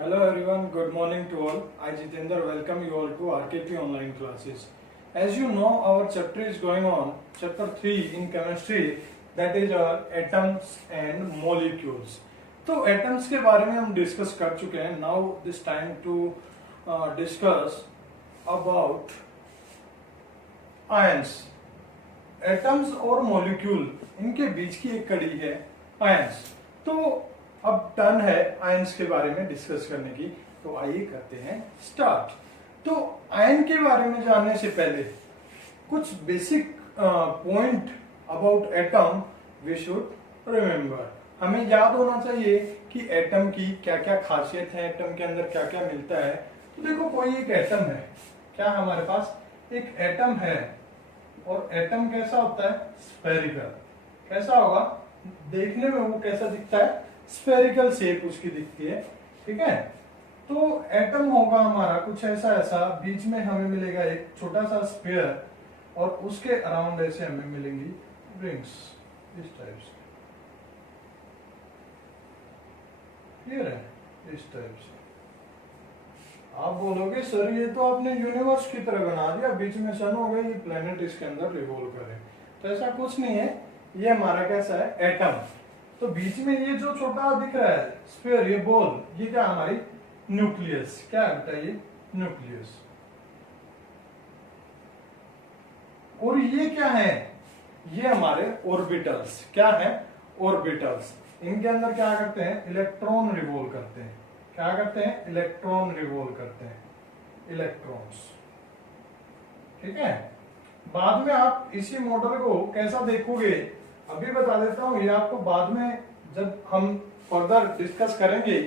Hello everyone, good morning to all. I Jitendra welcome you all to RKP online classes. As you know, our chapter is going on, chapter 3 in chemistry, that is our atoms and molecules. तो atoms के बारे में हम discuss कर चुके हैं. Now this time to discuss about ions. Atoms और molecule इनके बीच की एक कड़ी है आयंस. तो अब टर्न है आयंस के बारे में डिस्कस करने की. तो आइए करते हैं स्टार्ट. तो आयन के बारे में जानने से पहले कुछ basic point about atom we should remember. हमें याद होना चाहिए कि एटम की क्या क्या खासियत है, एटम के अंदर क्या क्या मिलता है. तो देखो, कोई एक एटम है. क्या हमारे पास एक एटम है और एटम कैसा होता है? स्फेरिकल. कैसा होगा? देखने में वो कैसा दिखता है? स्फेरिकल शेप उसकी दिखती है. ठीक है. तो एटम होगा हमारा कुछ ऐसा ऐसा, बीच में हमें मिलेगा एक छोटा सा स्फीयर और उसके अराउंड ऐसे हमें मिलेंगी रिंग्स इस टाइप से. क्लियर है? इस टाइप से. आप बोलोगे सर ये तो आपने यूनिवर्स की तरह बना दिया, बीच में सन हो गया, ये प्लेनेट इसके अंदर रिवॉल्व करे. तो ऐसा कुछ नहीं है. ये हमारा कैसा है? एटम. तो बीच में ये जो छोटा दिख रहा है स्फीयर, ये बॉल, ये क्या हमारी न्यूक्लियस. क्या है ये? न्यूक्लियस. और ये क्या है? ये हमारे ऑर्बिटल्स. क्या है? ऑर्बिटल्स. इनके अंदर क्या करते हैं? इलेक्ट्रॉन रिवॉल्व करते हैं. क्या करते हैं? इलेक्ट्रॉन रिवॉल्व करते हैं. इलेक्ट्रॉन्स. ठीक है. बाद में आप इसी मॉडल को कैसा देखोगे अभी बता देता हूं. ये आपको बाद में जब हम फर्दर डिस्कस करेंगे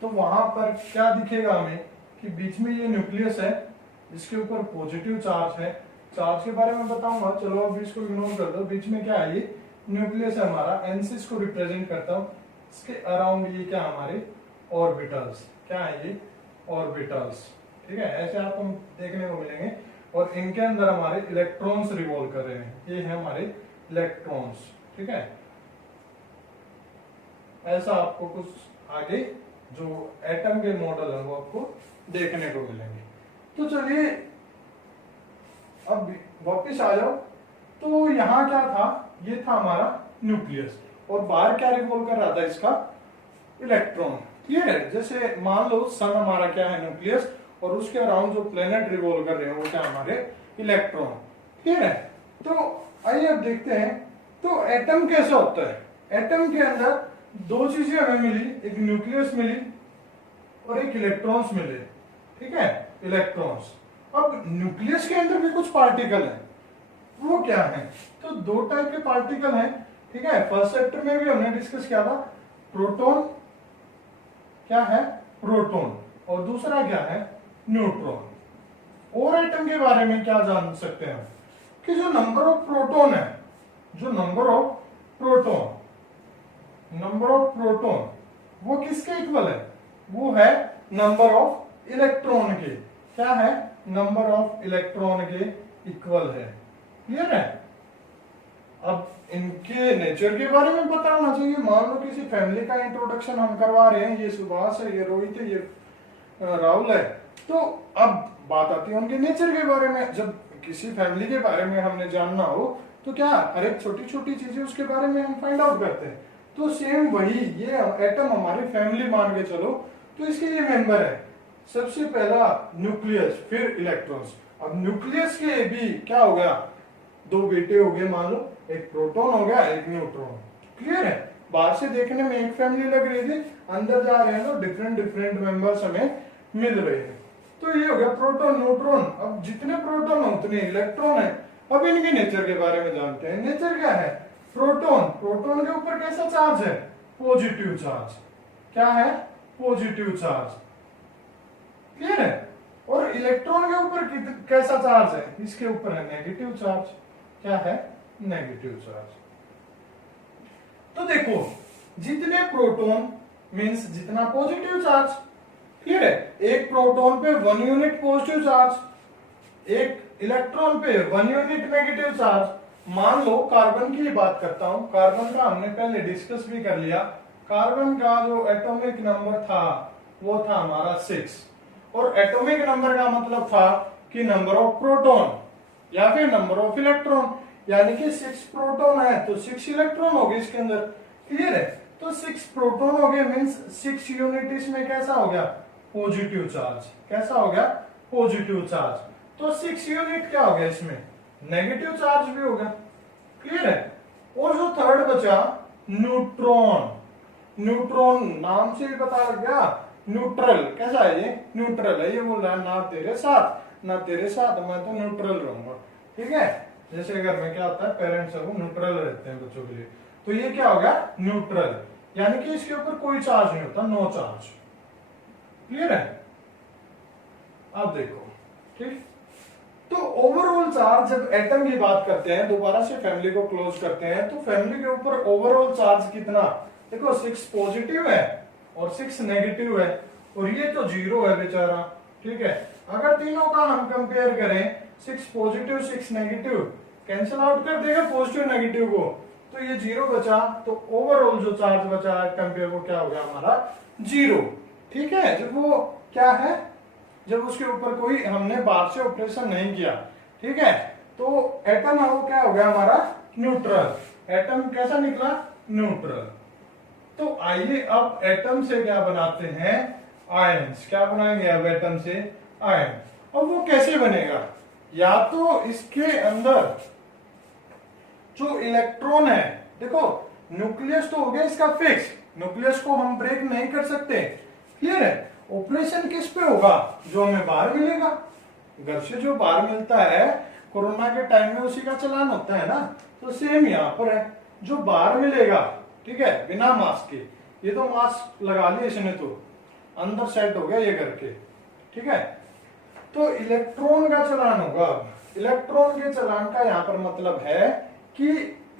तो वहां पर क्या दिखेगा हमें कि बीच में ये न्यूक्लियस है, इसके ऊपर पॉजिटिव चार्ज है. चार्ज के बारे में बताऊंगा, चलो अभी इसको इग्नोर कर दो. बीच में क्या है? ये न्यूक्लियस है हमारा. एनसिस को रिप्रेजेंट करता हूं. इसके अराउंड ये क्या हमारे ऑर्बिटल्स. क्या है ये? ऑर्बिटल्स. ठीक है. ऐसे आपको देखने को मिलेंगे और इनके अंदर हमारे इलेक्ट्रॉन्स रिवॉल्व कर रहे हैं. ये है हमारे इलेक्ट्रॉन्स. ठीक है. ऐसा आपको कुछ आगे जो एटम के मॉडल है वो आपको देखने को मिलेंगे. तो चलिए अब वापस आ जाओ. तो यहां क्या था? ये था हमारा न्यूक्लियस और बाहर क्या रिवॉल्व कर रहा था? इसका इलेक्ट्रॉन. क्लियर है? जैसे मान लो सन हमारा क्या है? न्यूक्लियस. और उसके अराउंड जो प्लेनेट रिवॉल्व कर रहे हैं वो क्या? हमारे इलेक्ट्रॉन. क्लियर है? तो आइए अब देखते हैं. तो एटम कैसा होता है? एटम के अंदर दो चीजें हमें मिली. एक न्यूक्लियस मिली और एक इलेक्ट्रॉन्स मिले. ठीक है. इलेक्ट्रॉन्स. अब न्यूक्लियस के अंदर भी कुछ पार्टिकल है. वो क्या है? तो दो टाइप के पार्टिकल हैं. ठीक है. फर्स्ट चैप्टर में भी हमने डिस्कस किया था. प्रोटॉन. क्या है? प्रोटॉन. और दूसरा क्या है? न्यूट्रॉन. और एटम के बारे में क्या जान सकते हैं कि जो नंबर ऑफ प्रोटॉन है, जो नंबर ऑफ प्रोटॉन वो किसके इक्वल है? वो है नंबर ऑफ इलेक्ट्रॉन के. क्या है? नंबर ऑफ इलेक्ट्रॉन के इक्वल है. क्लियर है? अब इनके नेचर के बारे में पता होना चाहिए. मान लो किसी फैमिली का इंट्रोडक्शन हम करवा रहे हैं. ये सुभाष है, ये रोहित है, ये राहुल है. तो अब बात आती है उनके नेचर के बारे में. जब किसी फैमिली के बारे में हमने जानना हो तो क्या हर एक छोटी छोटी चीजें उसके बारे में हम फाइंड आउट करते हैं. तो सेम वही ये एटम हमारी फैमिली मान के चलो. तो इसके ये मेंबर है. सबसे पहला न्यूक्लियस, फिर इलेक्ट्रॉन्स. अब न्यूक्लियस के भी क्या हो गया? दो बेटे हो गए. मान लो एक प्रोटॉन हो गया, एक न्यूट्रॉन. क्लियर है? बाहर से देखने में एक फैमिली लग रही थी, अंदर जा रहे हैं तो डिफरेंट डिफरेंट मेंबर्स हमें मिल रहे हैं. तो ये हो गया प्रोटॉन, न्यूट्रॉन. अब जितने प्रोटॉन हो उतने इलेक्ट्रॉन है. अब इनके नेचर के बारे में जानते हैं. नेचर क्या है? प्रोटॉन के ऊपर कैसा चार्ज है? Positive charge. क्या है? Positive charge. क्लियर है? और इलेक्ट्रॉन के ऊपर कैसा चार्ज है? इसके ऊपर है नेगेटिव चार्ज. क्या है? Negative charge. तो देखो, जितने प्रोटॉन मींस जितना पॉजिटिव चार्ज. क्लियर है? एक प्रोटॉन पे 1 यूनिट पॉजिटिव चार्ज, एक इलेक्ट्रॉन पे 1 यूनिट नेगेटिव चार्ज. मान लो कार्बन की बात करता हूं. कार्बन का हमने पहले डिस्कस भी कर लिया. कार्बन का जो एटॉमिक नंबर था वो था हमारा 6। और एटॉमिक नंबर का मतलब था कि नंबर ऑफ प्रोटॉन या फिर नंबर ऑफ इलेक्ट्रॉन, यानी कि 6 प्रोटॉन है तो 6 इलेक्ट्रॉन हो गए इसके अंदर। क्लियर है? तो 6 प्रोटॉन हो गए मींस 6 यूनिट इसमें कैसा हो गया, पॉजिटिव चार्ज। कैसा हो गया, पॉजिटिव चार्ज। तो 6 यूनिट क्या हो गया इसमें, नेगेटिव चार्ज भी हो गया। क्लियर है? और जो थर्ड बचा न्यूट्रॉन, न्यूट्रॉन नाम से ही पता लग गया, न्यूट्रल। कैसा है ये, न्यूट्रल है। ये बोल रहा है ना तेरे साथ ना तेरे साथ, मैं तो न्यूट्रल रहूंगा। ठीक है? जैसे घर में क्या होता है, पेरेंट्स है वो न्यूट्रल रहते हैं बच्चों के लिए, तो ये क्या हो गया, न्यूट्रल, यानी कि इसके ऊपर कोई चार्ज नहीं होता, नो चार्ज। क्लियर है? अब देखो, ठीक। तो ओवरऑल चार्ज, जब एटम की बात करते हैं, दोबारा से फैमिली को क्लोज करते हैं, तो फैमिली के ऊपर ओवरऑल चार्ज कितना, देखो 6 पॉजिटिव है और 6 नेगेटिव है, और ये तो 0 है बेचारा। ठीक है? अगर तीनों का हम कंपेयर करें, 6 पॉजिटिव 6 नेगेटिव, कैंसिल आउट कर देगा पॉजिटिव नेगेटिव को, तो ये 0 बचा। तो ओवरऑल जो चार्ज बचा है कंपेयर, वो क्या हो गया हमारा, 0। ठीक है? जब वो क्या है, जब उसके ऊपर कोई हमने बाहर से ऑपरेशन नहीं किया। ठीक है? तो एटम है वो क्या हो गया हमारा, न्यूट्रल। एटम कैसा निकला, न्यूट्रल। तो आइए अब एटम से क्या बनाते हैं, आयंस। क्या बनाएंगे अब एटम से, आयन। और वो कैसे बनेगा, या तो इसके अंदर जो इलेक्ट्रॉन है, देखो न्यूक्लियस तो हो गया इसका फिक्स, न्यूक्लियस को हम ब्रेक नहीं कर सकते। क्लियर है? ऑपरेशन किस पे होगा, जो हमें बाहर मिलेगा। घर से जो बाहर मिलता है कोरोना के टाइम में, उसी का चलान होता है ना। तो सेम यहाँ पर है, जो बाहर मिलेगा, ठीक है, बिना मास्क के। ये तो मास्क लगा लिया इसने, तो अंदर सेट हो गया ये करके। ठीक है? तो इलेक्ट्रॉन का चलान होगा। इलेक्ट्रॉन के चलान का यहाँ पर मतलब है कि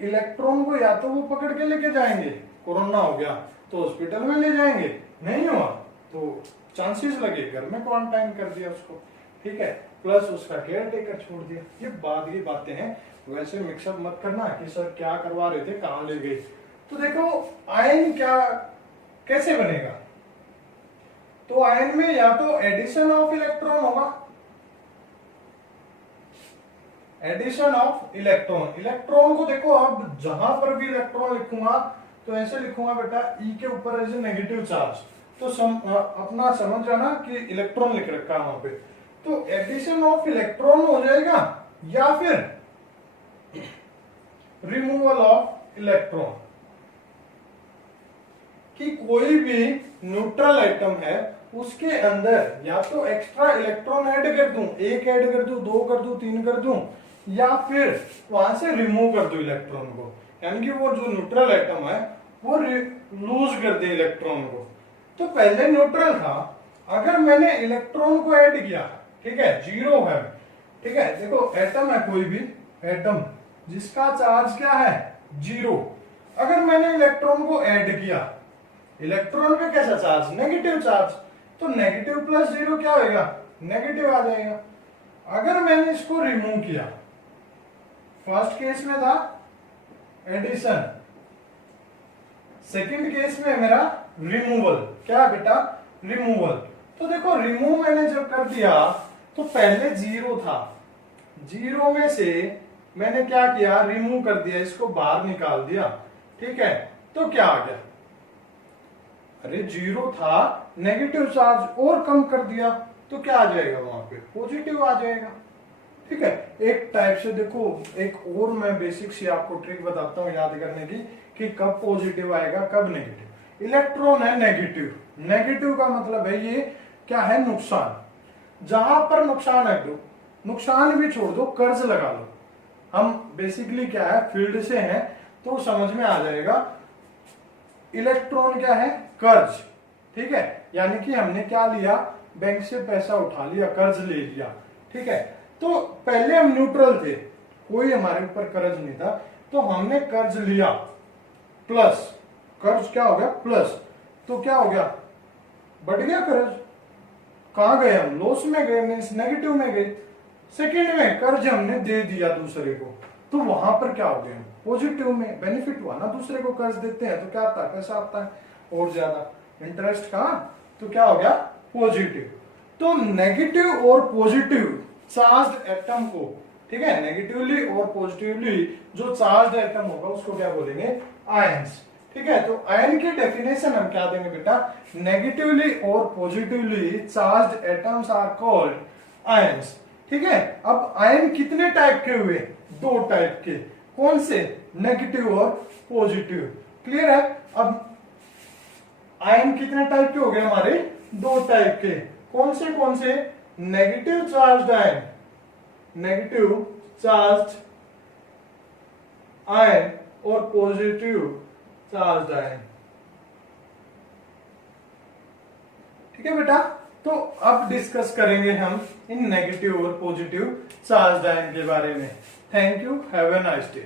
इलेक्ट्रॉन को या तो वो पकड़ के लेके जाएंगे, कोरोना हो गया तो हॉस्पिटल में ले जाएंगे, नहीं हुआ तो चांसेस लगे घर में क्वारंटाइन कर दिया उसको। ठीक है? प्लस उसका केयर टेकर छोड़ दिया। ये बाद की बातें हैं, वैसे मिक्सअप मत करना कि सर क्या करवा रहे थे, कहां ले गए। तो देखो आयन क्या कैसे बनेगा, तो आयन में या तो एडिशन ऑफ इलेक्ट्रॉन होगा, एडिशन ऑफ इलेक्ट्रॉन। इलेक्ट्रॉन को देखो, अब जहां पर भी इलेक्ट्रॉन लिखूंगा तो ऐसे लिखूंगा बेटा, ई के ऊपर एज ए नेगेटिव चार्ज, तो अपना समझ जाना कि इलेक्ट्रॉन लिख रखा है वहां पे। तो एडिशन ऑफ इलेक्ट्रॉन हो जाएगा, या फिर रिमूवल ऑफ इलेक्ट्रॉन, कि कोई भी न्यूट्रल एटम है उसके अंदर या तो एक्स्ट्रा इलेक्ट्रॉन ऐड कर दूं, 1 ऐड कर दूं, 2 कर दूं, 3 कर दूं, या फिर वहां से रिमूव कर दूं इलेक्ट्रॉन को, यानी कि वो जो न्यूट्रल एटम है वो लूज कर दे इलेक्ट्रॉन को। तो पहले न्यूट्रल था, अगर मैंने इलेक्ट्रॉन को ऐड किया, ठीक है, 0 है। ठीक है? देखो एटम है, कोई भी एटम जिसका चार्ज क्या है, 0। अगर मैंने इलेक्ट्रॉन को ऐड किया, इलेक्ट्रॉन पे कैसा चार्ज, नेगेटिव चार्ज, तो नेगेटिव प्लस 0 क्या होगा, नेगेटिव आ जाएगा। अगर मैंने इसको रिमूव किया, फर्स्ट केस में था एडिशन, सेकंड केस में मेरा रिमूवल। क्या बेटा, रिमूवल। तो देखो रिमूव मैंने जब कर दिया तो पहले 0 था, 0 में से मैंने क्या किया, रिमूव कर दिया, इसको बाहर निकाल दिया। ठीक है? तो क्या आ गया, अरे 0 था, नेगेटिव चार्ज और कम कर दिया, तो क्या आ जाएगा वहां पे, पॉजिटिव आ जाएगा। ठीक है? एक टाइप से देखो, एक और मैं बेसिक सी आपको ट्रिक बताता हूं याद करने की, कि कब पॉजिटिव आएगा कब नेगेटिव। इलेक्ट्रॉन है नेगेटिव, नेगेटिव का मतलब है ये क्या है, नुकसान। जहां पर नुकसान है, दो नुकसान भी छोड़ दो, कर्ज लगा लो। हम बेसिकली क्या है, फील्ड से हैं तो समझ में आ जाएगा। इलेक्ट्रॉन क्या है, कर्ज। ठीक है? यानी कि हमने क्या लिया, बैंक से पैसा उठा लिया, कर्ज ले लिया। ठीक है? तो पहले हम न्यूट्रल थे, कोई हमारे ऊपर कर्ज नहीं था, तो हमने कर्ज लिया, प्लस कर्ज क्या हो गया, प्लस, तो क्या हो गया, बढ़ गया कर्ज। कहां गए हम, लॉस में गए, मीन्स नेगेटिव में गए। सेकंड में कर्ज हमने दे दिया दूसरे को, तो वहां पर क्या हो गया, पॉजिटिव में बेनिफिट हुआ ना। दूसरे को कर्ज देते हैं तो क्या आता है, पैसा आता है और ज्यादा, इंटरेस्ट कहां, तो क्या हो गया, पॉजिटिव। तो नेगेटिव और पॉजिटिव चार्ज्ड एटम को, ठीक है, नेगेटिवली और पॉजिटिवली जो चार्ज्ड एटम होगा उसको क्या बोलेंगे, आयंस। ठीक है, तो आयन की डेफिनेशन हम क्या देंगे बेटा, नेगेटिवली और positively charged atoms are called ions. ठीक है, अब आयन कितने टाइप के हुए, दो टाइप के, कौन से, नेगेटिव और पॉजिटिव। क्लियर है। अब आयन कितने टाइप के हो गए हमारे, दो टाइप के, कौन से, negative charged ion, negative charged ion और पॉजिटिव चार्ज्ड आयन। ठीक है बेटा, तो अब डिस्कस करेंगे हम इन नेगेटिव और पॉजिटिव चार्ज्ड आयन के बारे में। Thank you, have a nice day.